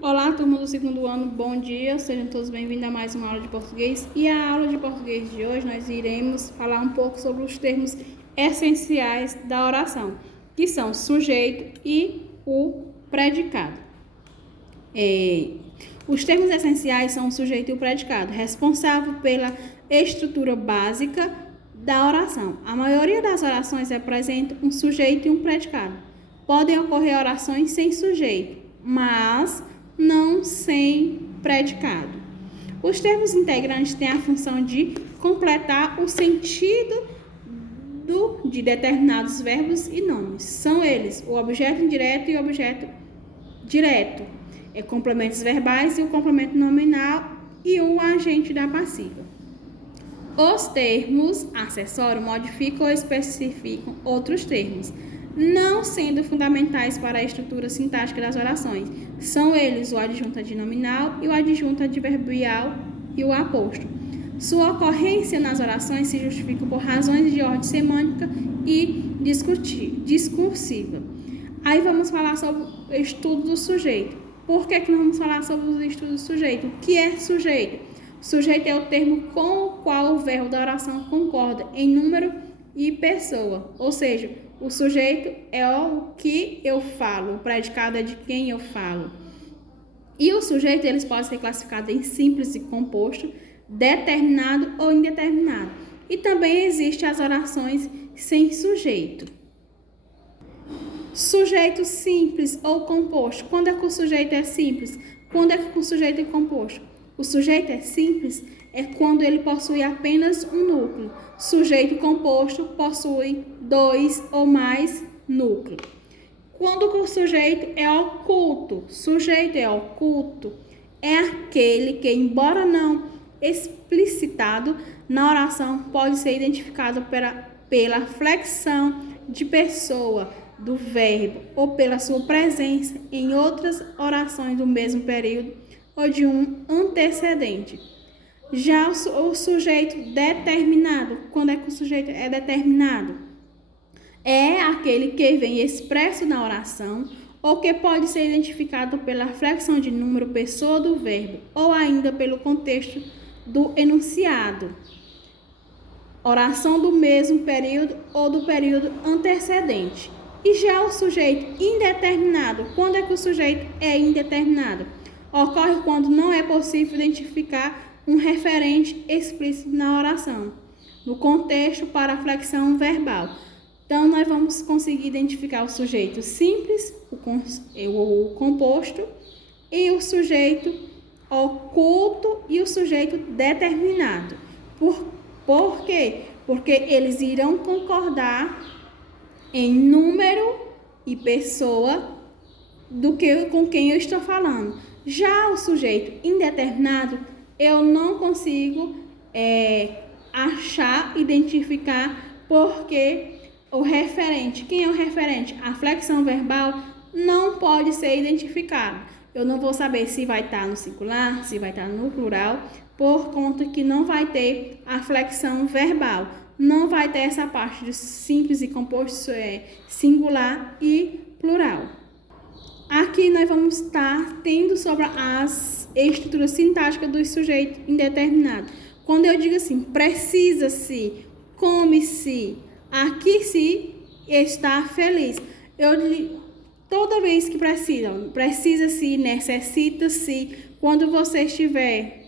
Olá, turma do segundo ano, bom dia, sejam todos bem-vindos a mais uma aula de português. E a aula de português de hoje nós iremos falar um pouco sobre os termos essenciais da oração, que são o sujeito e o predicado. Os termos essenciais são o sujeito e o predicado, responsável pela estrutura básica da oração. A maioria das orações apresenta um sujeito e um predicado. Podem ocorrer orações sem sujeito, mas não sem predicado. Os termos integrantes têm a função de completar o sentido de determinados verbos e nomes. São eles o objeto indireto e o objeto direto, complementos verbais e o complemento nominal e o agente da passiva. Os termos acessórios modificam ou especificam outros termos, não sendo fundamentais para a estrutura sintática das orações. São eles o adjunto adnominal e o adjunto adverbial e o aposto. Sua ocorrência nas orações se justifica por razões de ordem semântica e discursiva. Aí vamos falar sobre o estudo do sujeito. Por que nós vamos falar sobre o estudo do sujeito? O que é sujeito? Sujeito é o termo com o qual o verbo da oração concorda em número e pessoa, ou seja, o sujeito é o que eu falo, o predicado é de quem eu falo. E o sujeito, eles podem ser classificados em simples e composto, determinado ou indeterminado. E também existem as orações sem sujeito. Sujeito simples ou composto. Quando é que o sujeito é simples? Quando é que o sujeito é composto? O sujeito é simples é quando ele possui apenas um núcleo. Sujeito composto possui dois ou mais núcleos. Quando o sujeito é oculto, é aquele que, embora não explicitado na oração, pode ser identificado pela flexão de pessoa do verbo ou pela sua presença em outras orações do mesmo período ou de um antecedente. Já o sujeito determinado, quando é que o sujeito é determinado? É aquele que vem expresso na oração ou que pode ser identificado pela flexão de número, pessoa do verbo ou ainda pelo contexto do enunciado. Oração do mesmo período ou do período antecedente. E já o sujeito indeterminado, quando é que o sujeito é indeterminado? Ocorre quando não é possível identificar um referente explícito na oração, no contexto para a flexão verbal. Então, nós vamos conseguir identificar o sujeito simples, o composto, e o sujeito oculto e o sujeito determinado. Por quê? Porque eles irão concordar em número e pessoa com quem eu estou falando. Já o sujeito indeterminado, eu não consigo identificar, porque o referente, quem é o referente? A flexão verbal não pode ser identificada. Eu não vou saber se vai estar no singular, se vai estar no plural, por conta que não vai ter a flexão verbal. Não vai ter essa parte de simples e composto, singular e plural. Aqui nós vamos estar tendo sobre as estruturas sintáticas do sujeito indeterminado. Quando eu digo assim, precisa-se, come-se, aqui se está feliz. Eu digo, toda vez que precisa-se, necessita-se, quando você estiver,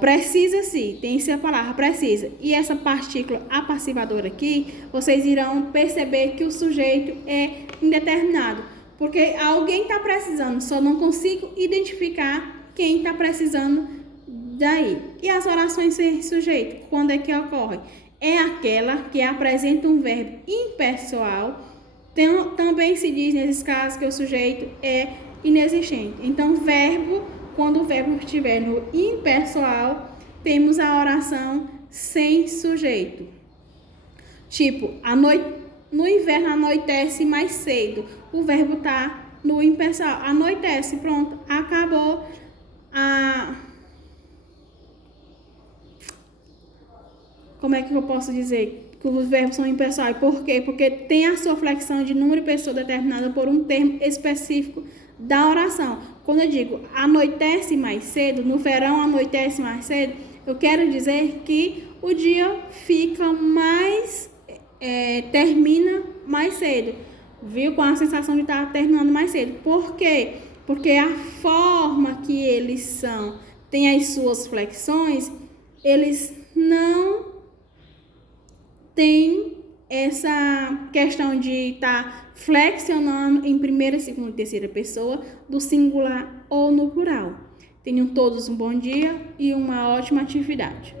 precisa-se, tem essa palavra, precisa. E essa partícula apassivadora aqui, vocês irão perceber que o sujeito é indeterminado. Porque alguém está precisando, só não consigo identificar quem está precisando daí. E as orações sem sujeito, quando é que ocorre? É aquela que apresenta um verbo impessoal. Também se diz nesses casos que o sujeito é inexistente. Então, quando o verbo estiver no impessoal, temos a oração sem sujeito. Tipo, no inverno anoitece mais cedo. O verbo está no impessoal. Anoitece, pronto, acabou Como é que eu posso dizer que os verbos são impessoais? Por quê? Porque tem a sua flexão de número e pessoa determinada por um termo específico da oração. quando eu digo anoitece mais cedo, no verão anoitece mais cedo, eu quero dizer que o dia fica mais, termina mais cedo, viu? Com a sensação de estar terminando mais cedo. Por quê? Porque a forma que eles são, tem as suas flexões, eles não têm essa questão de estar flexionando em primeira, segunda e terceira pessoa, do singular ou no plural. Tenham todos um bom dia e uma ótima atividade.